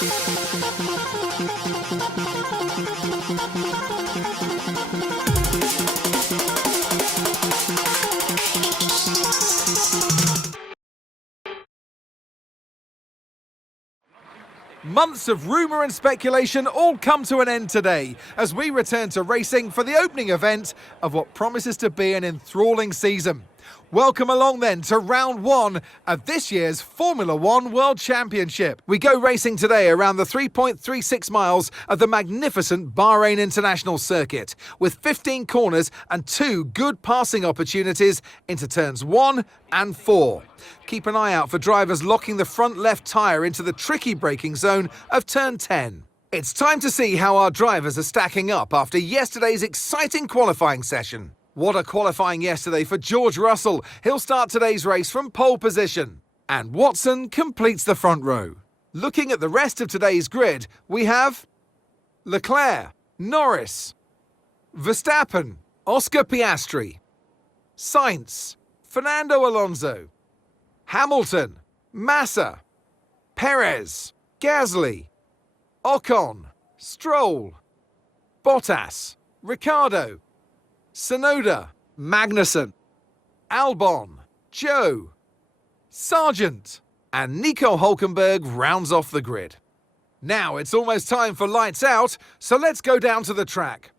Months of rumour and speculation all come to an end today as we return to racing for the opening event of what promises to be an enthralling season. Welcome along then to round one of this year's Formula One World Championship. We go racing today around the 3.36 miles of the magnificent Bahrain International Circuit, with 15 corners and 2 good passing opportunities into turns 1 and 4. Keep an eye out for drivers locking the front left tyre into the tricky braking zone of turn 10. It's time to see how our drivers are stacking up after yesterday's exciting qualifying session. What a qualifying yesterday for George Russell. He'll start today's race from pole position. And Watson completes the front row. Looking at the rest of today's grid, we have Leclerc, Norris, Verstappen, Oscar Piastri, Sainz, Fernando Alonso, Hamilton, Massa, Perez, Gasly, Ocon, Stroll, Bottas, Ricciardo, Tsunoda, Magnussen, Albon, Joe, Sargent, and Nico Hülkenberg rounds off the grid. Now it's almost time for lights out, so let's go down to the track.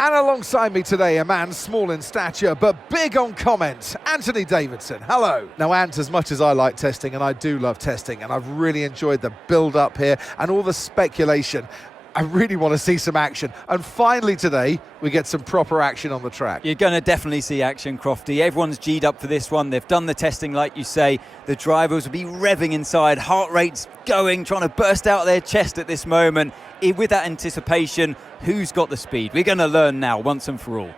And alongside me today, a man small in stature but big on comment, Anthony Davidson. Hello. Now, Ant, as much as I like testing, and I do love testing, and I've really enjoyed the build-up here and all the speculation, I really want to see some action. And finally today, we get some proper action on the track. You're going to definitely see action, Crofty. Everyone's G'd up for this one. They've done the testing, like you say. The drivers will be revving inside, heart rates going, trying to burst out their chest at this moment. With that anticipation, who's got the speed? We're going to learn now, once and for all.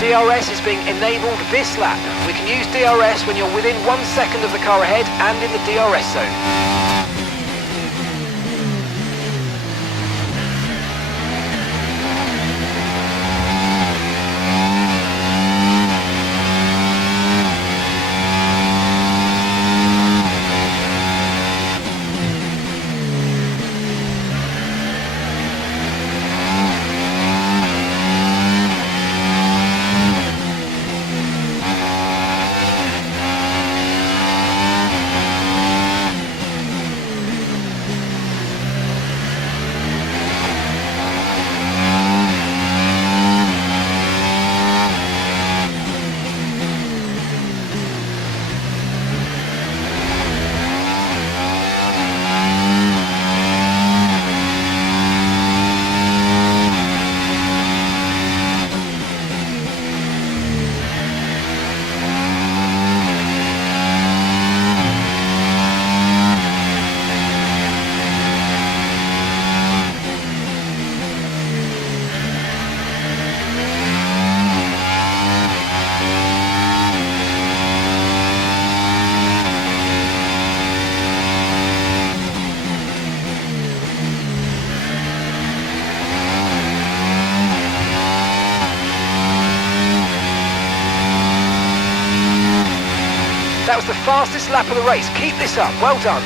DRS is being enabled this lap. We can use DRS when you're within 1 second of the car ahead and in the DRS zone. the fastest lap of the race. Keep this up. Well done.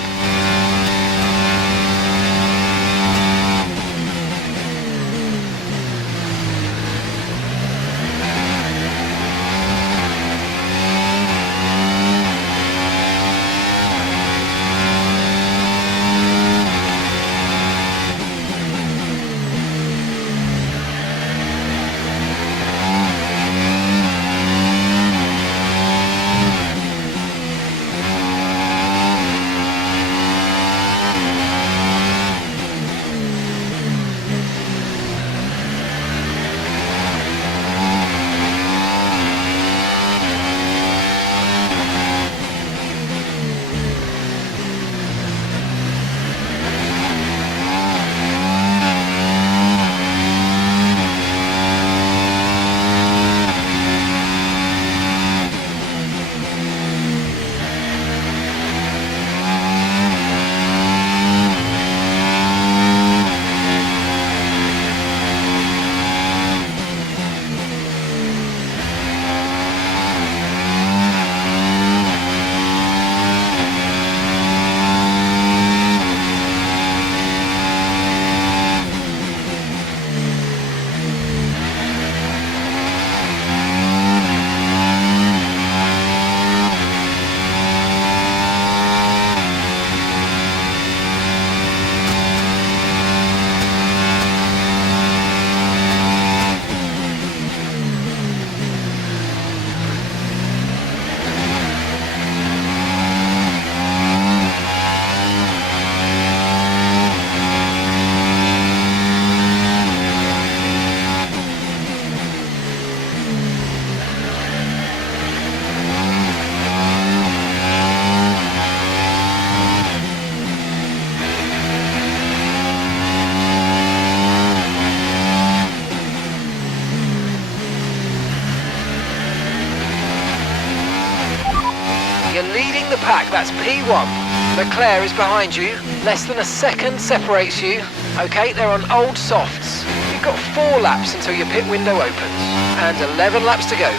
You're leading the pack, that's P1. Leclerc is behind you. Less than a second separates you. Okay, they're on old softs. You've got 4 laps until your pit window opens. And 11 laps to go.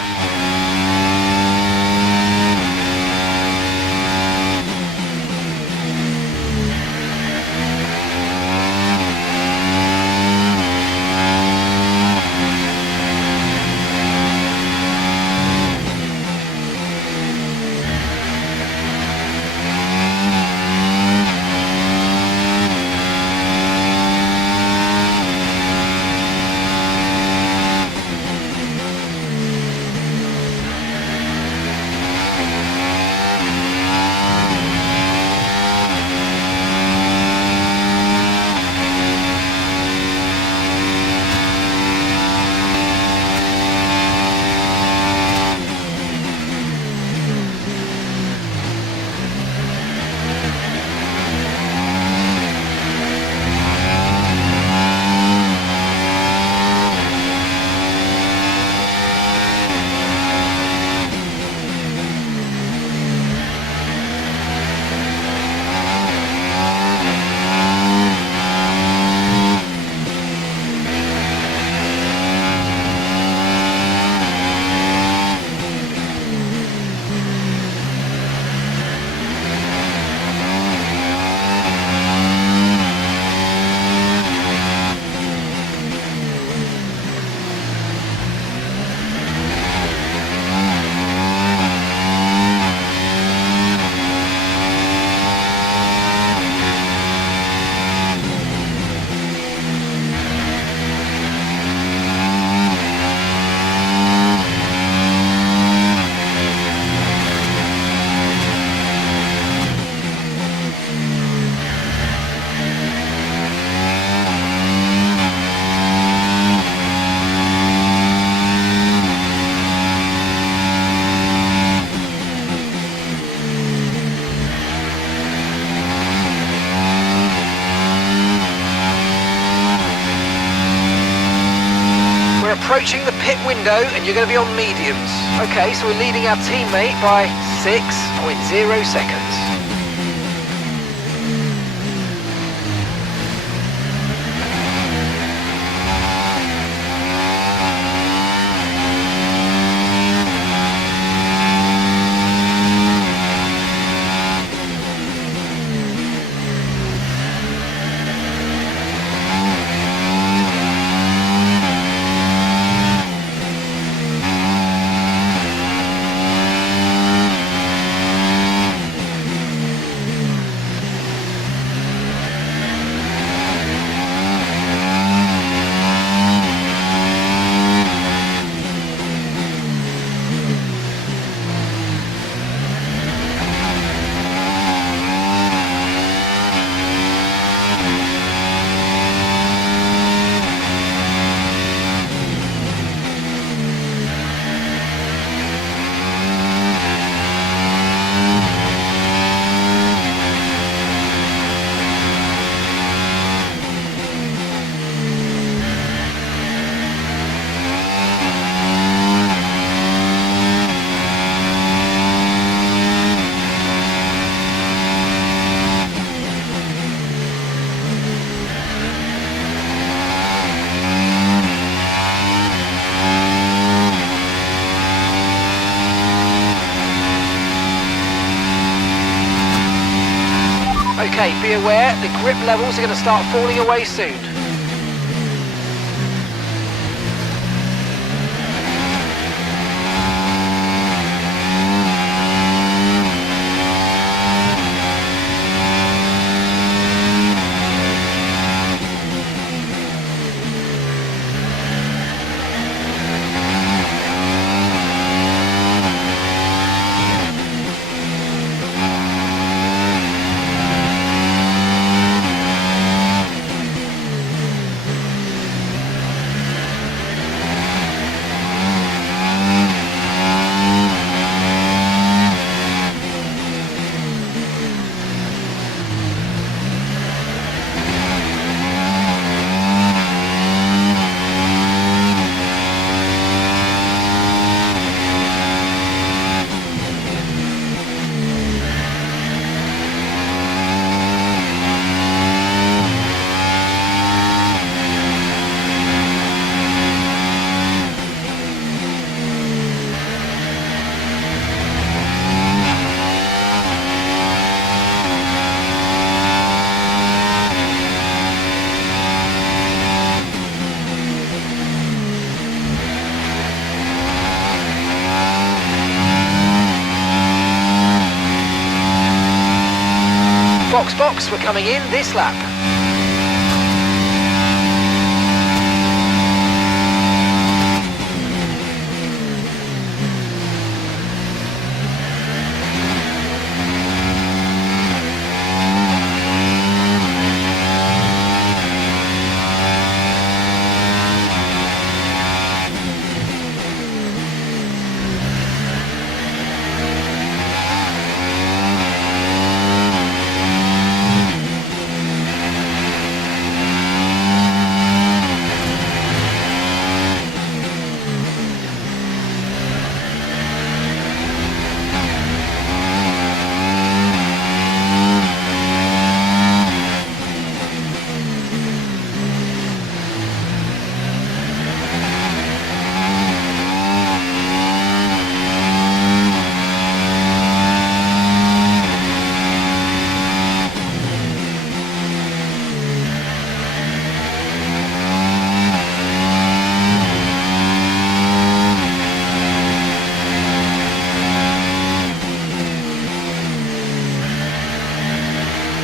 Approaching the pit window and you're going to be on mediums. Okay, so we're leading our teammate by 6.0 seconds. Okay, be aware, the grip levels are going to start falling away soon. Box, we're coming in this lap.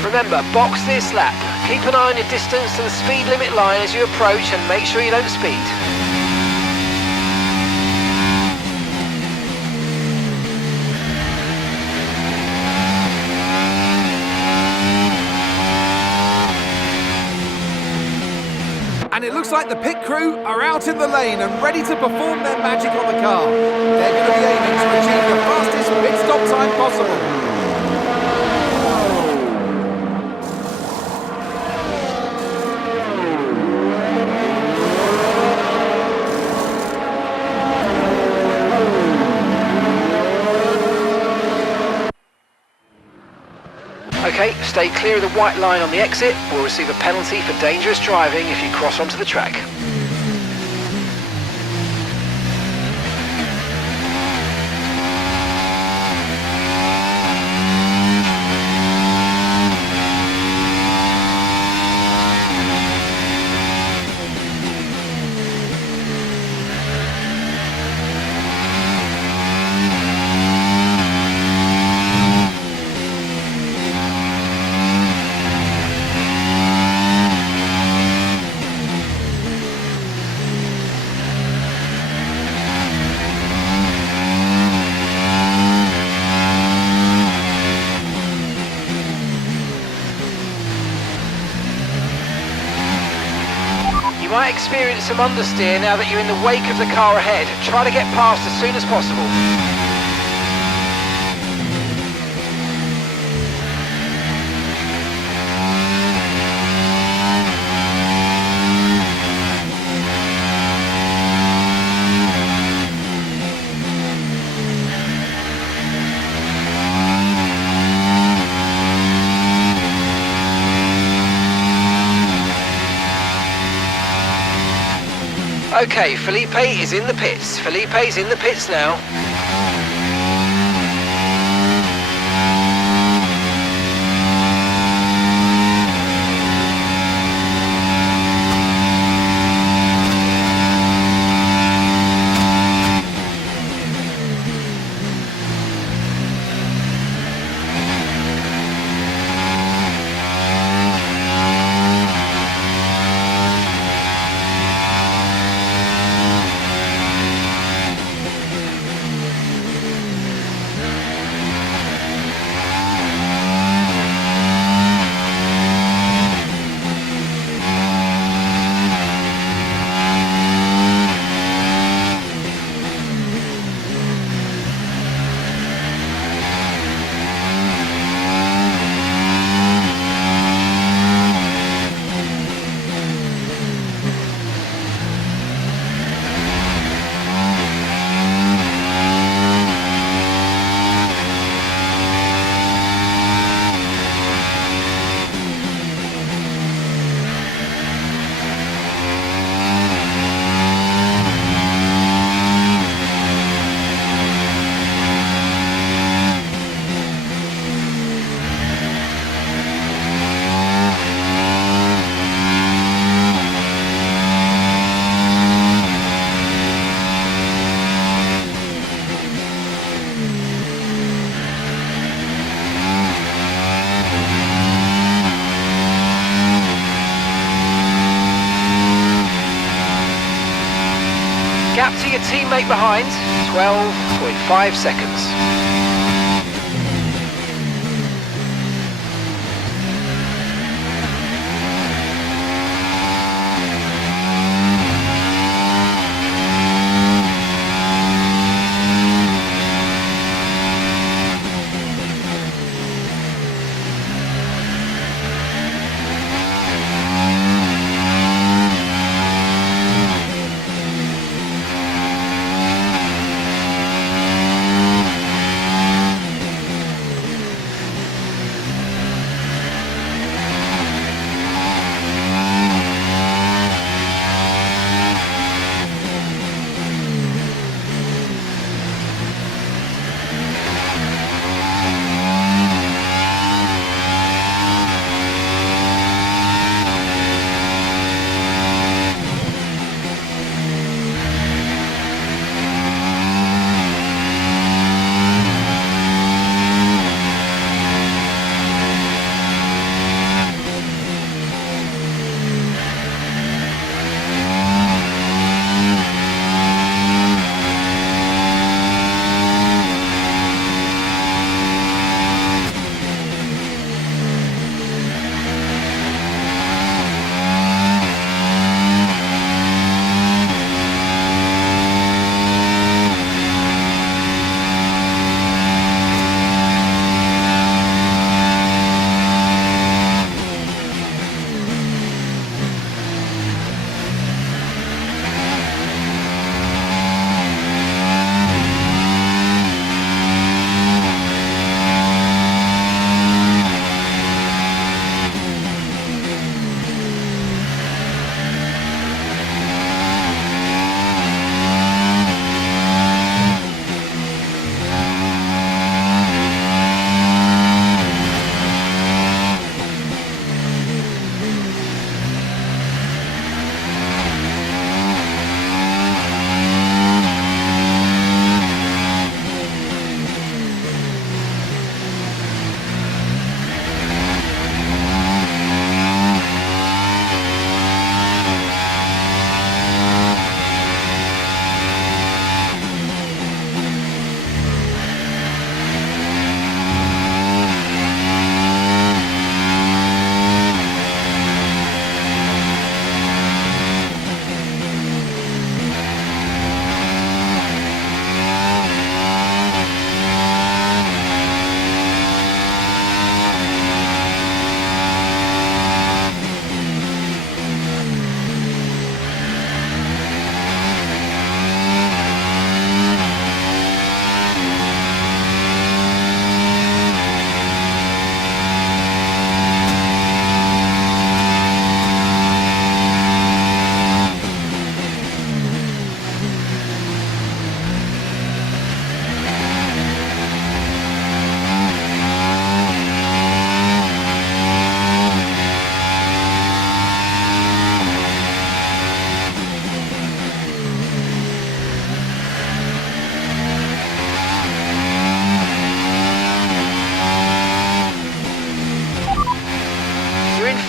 Remember, box this lap. Keep an eye on your distance to the speed limit line as you approach and make sure you don't speed. And it looks like the pit crew are out in the lane and ready to perform their magic on the car. They're going to be aiming to achieve the fastest pit stop time possible. Okay, stay clear of the white line on the exit. We'll receive a penalty for dangerous driving if you cross onto the track. You might experience some understeer now that you're in the wake of the car ahead. Try to get past as soon as possible. Okay, Felipe is in the pits. Felipe's in the pits now. lap to your teammate behind, 12.5 seconds.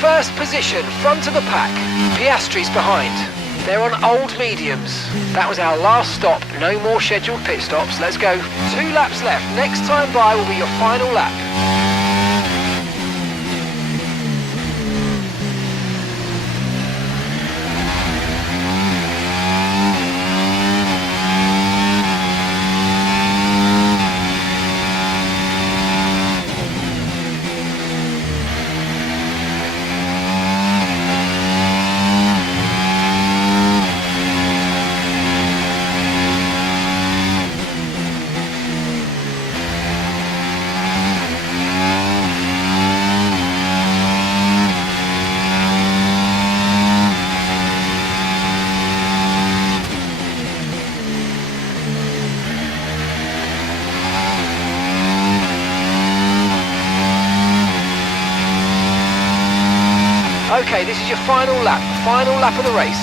First position, front of the pack. Piastri's behind. They're on old mediums. That was our last stop. No more scheduled pit stops. Let's go. 2 laps left. Next time by will be your final lap. Okay, this is your final lap of the race.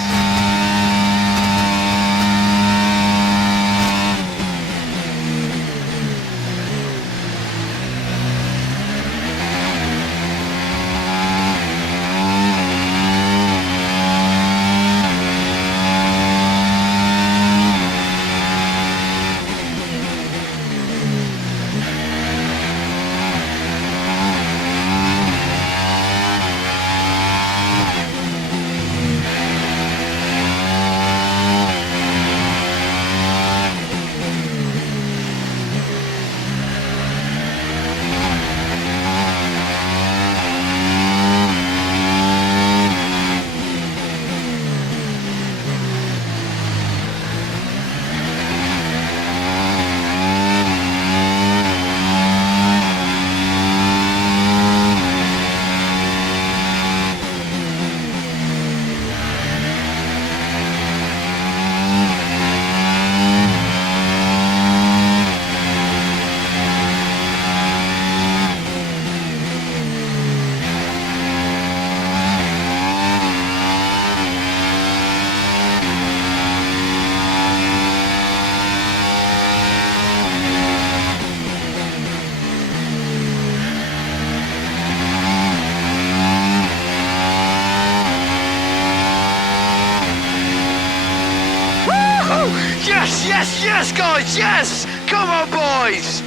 Yes, yes, yes, guys, yes! Come on, boys!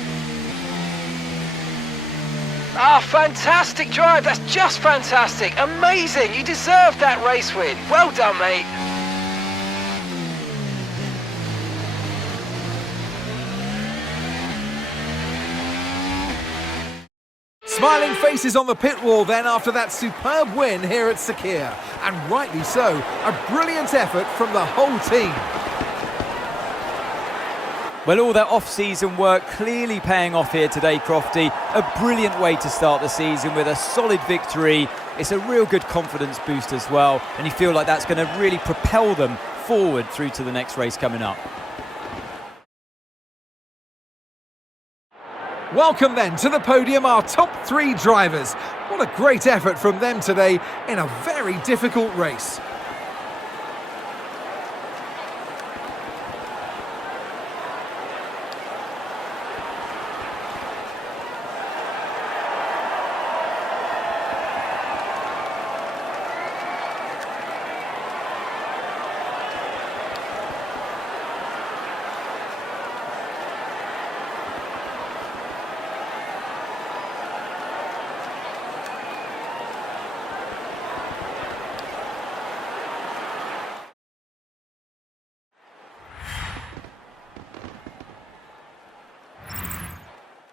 Ah, fantastic drive. That's just fantastic. Amazing. You deserve that race win. Well done, mate. Smiling faces on the pit wall then after that superb win here at Sakir. And rightly so, a brilliant effort from the whole team. Well, all that off-season work clearly paying off here today, Crofty. A brilliant way to start the season with a solid victory. It's a real good confidence boost as well, and you feel like that's going to really propel them forward through to the next race coming up. Welcome then to the podium, our top 3 drivers. What a great effort from them today in a very difficult race.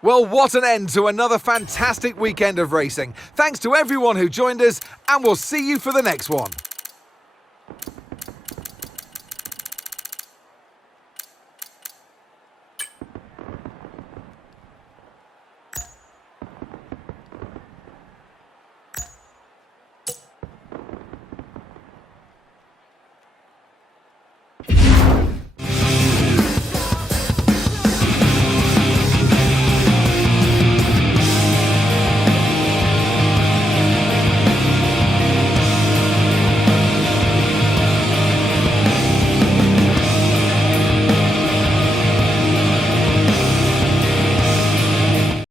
Well, what an end to another fantastic weekend of racing. Thanks to everyone who joined us, and we'll see you for the next one.